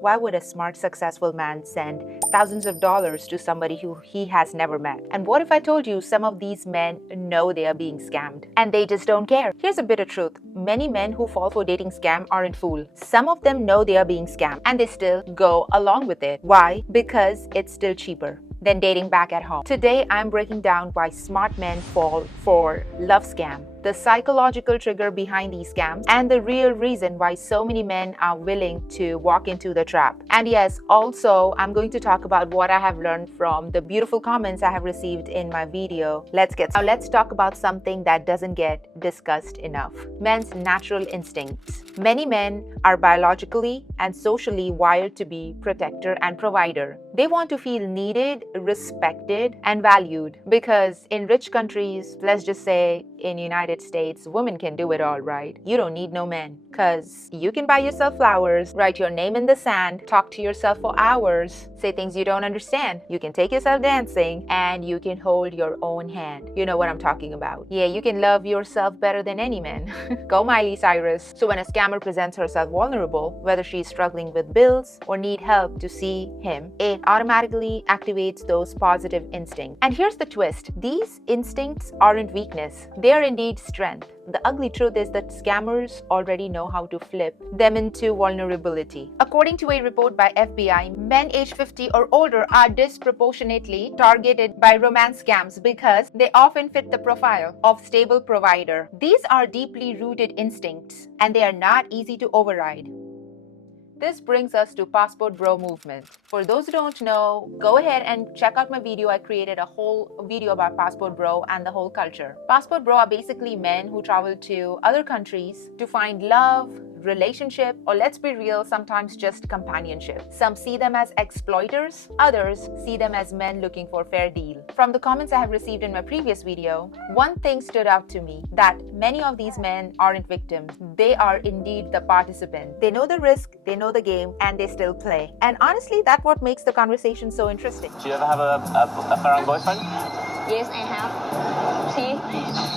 Why would a smart, successful man send thousands of dollars to somebody who he has never met? And what if I told you some of these men know they are being scammed and they just don't care? Here's a bit of truth. Many men who fall for dating scam aren't fools. Some of them know they are being scammed and they still go along with it. Why? Because it's still cheaper than dating back at home. Today, I'm breaking down why smart men fall for love scam, the psychological trigger behind these scams, and the real reason why so many men are willing to walk into the trap. And yes, also, I'm going to talk about what I have learned from the beautiful comments I have received in my video. Now let's talk about something that doesn't get discussed enough: men's natural instincts. Many men are biologically and socially wired to be protector and provider. They want to feel needed, respected, and valued, because in rich countries, let's just say in United States, women can do it all, right? You don't need no men, because you can buy yourself flowers, write your name in the sand, talk to yourself for hours, say things you don't understand. You can take yourself dancing, and you can hold your own hand. You know what I'm talking about. Yeah, you can love yourself better than any man. Go Miley Cyrus. So when a scammer presents herself vulnerable, whether she's struggling with bills or need help to see him, it automatically activates those positive instincts. And here's the twist: these instincts aren't weakness, they are indeed strength. The ugly truth is that scammers already know how to flip them into vulnerability. According to a report by FBI, men aged 50 or older are disproportionately targeted by romance scams because they often fit the profile of stable provider. These are deeply rooted instincts, and they are not easy to override. This brings us to Passport Bro movement. For those who don't know, go ahead and check out my video. I created a whole video about Passport Bro and the whole culture. Passport Bro are basically men who travel to other countries to find love, relationship, or let's be real, sometimes just companionship. Some see them as exploiters, others see them as men looking for a fair deal. From the comments I have received in my previous video, one thing stood out to me: that many of these men aren't victims. They are indeed the participants. They know the risk, they know the game, and they still play. And honestly, that's what makes the conversation so interesting. Do you ever have a foreign boyfriend? Yes, I have. See?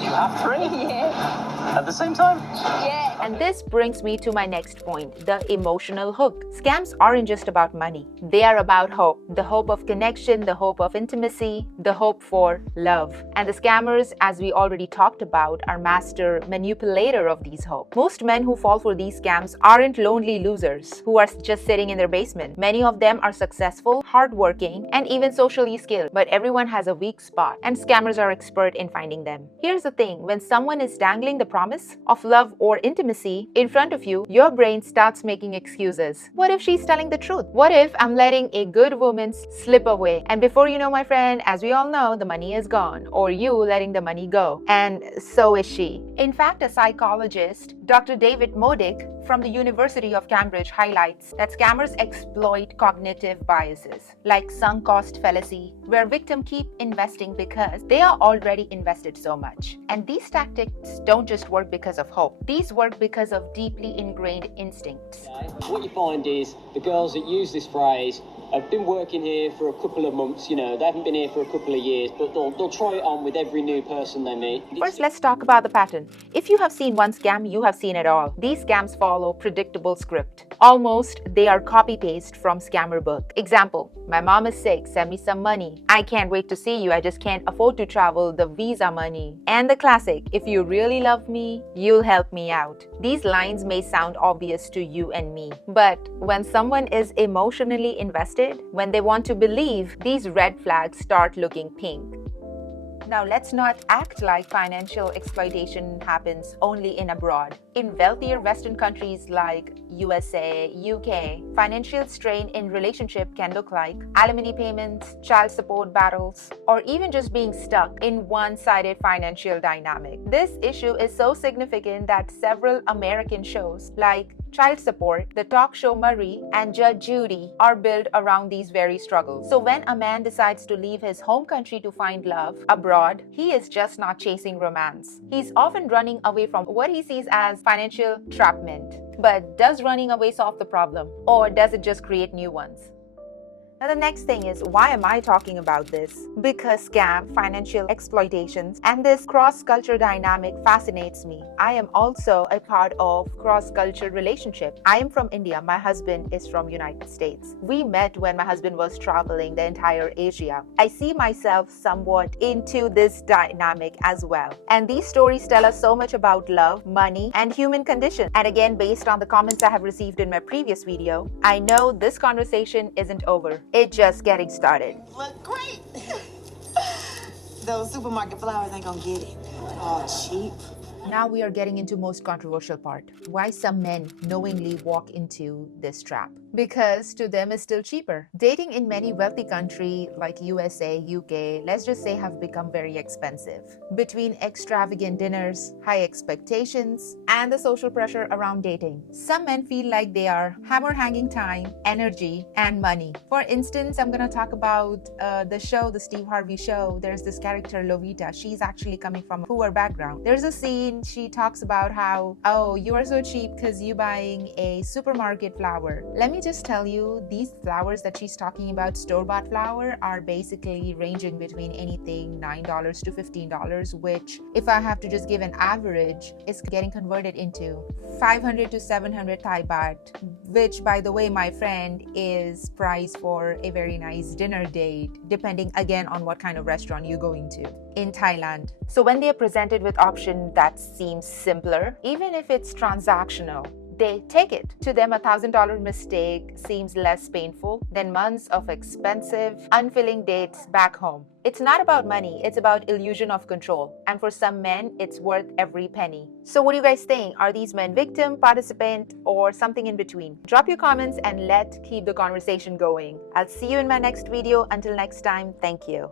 You have three? Yeah. At the same time? Yeah. And this brings me to my next point: the emotional hook. Scams aren't just about money. They are about hope. The hope of connection, the hope of intimacy, the hope for love. And the scammers, as we already talked about, are master manipulator of these hopes. Most men who fall for these scams aren't lonely losers who are just sitting in their basement. Many of them are successful, hardworking, and even socially skilled. But everyone has a weak spot, and scammers are expert in finding them. Here's the thing: when someone is dangling the promise of love or intimacy in front of you, your brain starts making excuses. What if she's telling the truth? What if I'm letting a good woman slip away? And before you know, my friend, as we all know, the money is gone, or you letting the money go. And so is she. In fact, a psychologist, Dr. David Modick from the University of Cambridge, highlights that scammers exploit cognitive biases like sunk cost fallacy, where victims keep investing because they are already invested so much. And these tactics don't just work because of hope. These work because of deeply ingrained instincts. What you find is the girls that use this phrase have been working here for a couple of months, they haven't been here for a couple of years, but they'll try it on with every new person they meet. First, let's talk about the pattern. If you have seen one scam, you have seen it all. These scams follow predictable script. Almost, they are copy-paste from scammer book. Example: my mom is sick, send me some money. I can't wait to see you, I just can't afford to travel, the visa money. And the classic: if you really love me, you'll help me out. These lines may sound obvious to you and me, but when someone is emotionally invested, when they want to believe, these red flags start looking pink. Now, let's not act like financial exploitation happens only in abroad. In wealthier Western countries like USA, UK, financial strain in relationship can look like alimony payments, child support battles, or even just being stuck in one-sided financial dynamic. This issue is so significant that several American shows like Child Support, the talk show Marie, and Judge Judy are built around these very struggles. So when a man decides to leave his home country to find love abroad, he is just not chasing romance. He's often running away from what he sees as financial entrapment. But does running away solve the problem, or does it just create new ones? Now, the next thing is, why am I talking about this? Because scam, financial exploitations, and this cross-culture dynamic fascinates me. I am also a part of cross-cultural relationship. I am from India. My husband is from United States. We met when my husband was traveling the entire Asia. I see myself somewhat into this dynamic as well. And these stories tell us so much about love, money, and human condition. And again, based on the comments I have received in my previous video, I know this conversation isn't over. It's just getting started. Look great. Those supermarket flowers ain't gonna get it. Oh, cheap. Now we are getting into most controversial part. Why some men knowingly walk into this trap? Because to them it's still cheaper. Dating in many wealthy countries like USA, UK, let's just say, have become very expensive. Between extravagant dinners, high expectations, and the social pressure around dating, some men feel like they are hammer hanging time, energy, and money. For instance, I'm gonna talk about the show, the Steve Harvey show. There's this character Lovita. She's actually coming from a poor background. There's a scene she talks about how, oh, you are so cheap because you buying a supermarket flower. Let me just tell you, these flowers that she's talking about, store-bought flower, are basically ranging between anything $9 to $15, which, if I have to just give an average, is getting converted into 500 to 700 Thai baht, which, by the way, my friend, is priced for a very nice dinner date, depending again on what kind of restaurant you're going to in Thailand. So when they are presented with option that seems simpler, even if it's transactional, they take it. To them, $1,000 mistake seems less painful than months of expensive, unfilling dates back home. It's not about money, it's about illusion of control. And for some men, it's worth every penny. So what do you guys think? Are these men victim, participant, or something in between? Drop your comments and let's keep the conversation going. I'll see you in my next video. Until next time, thank you.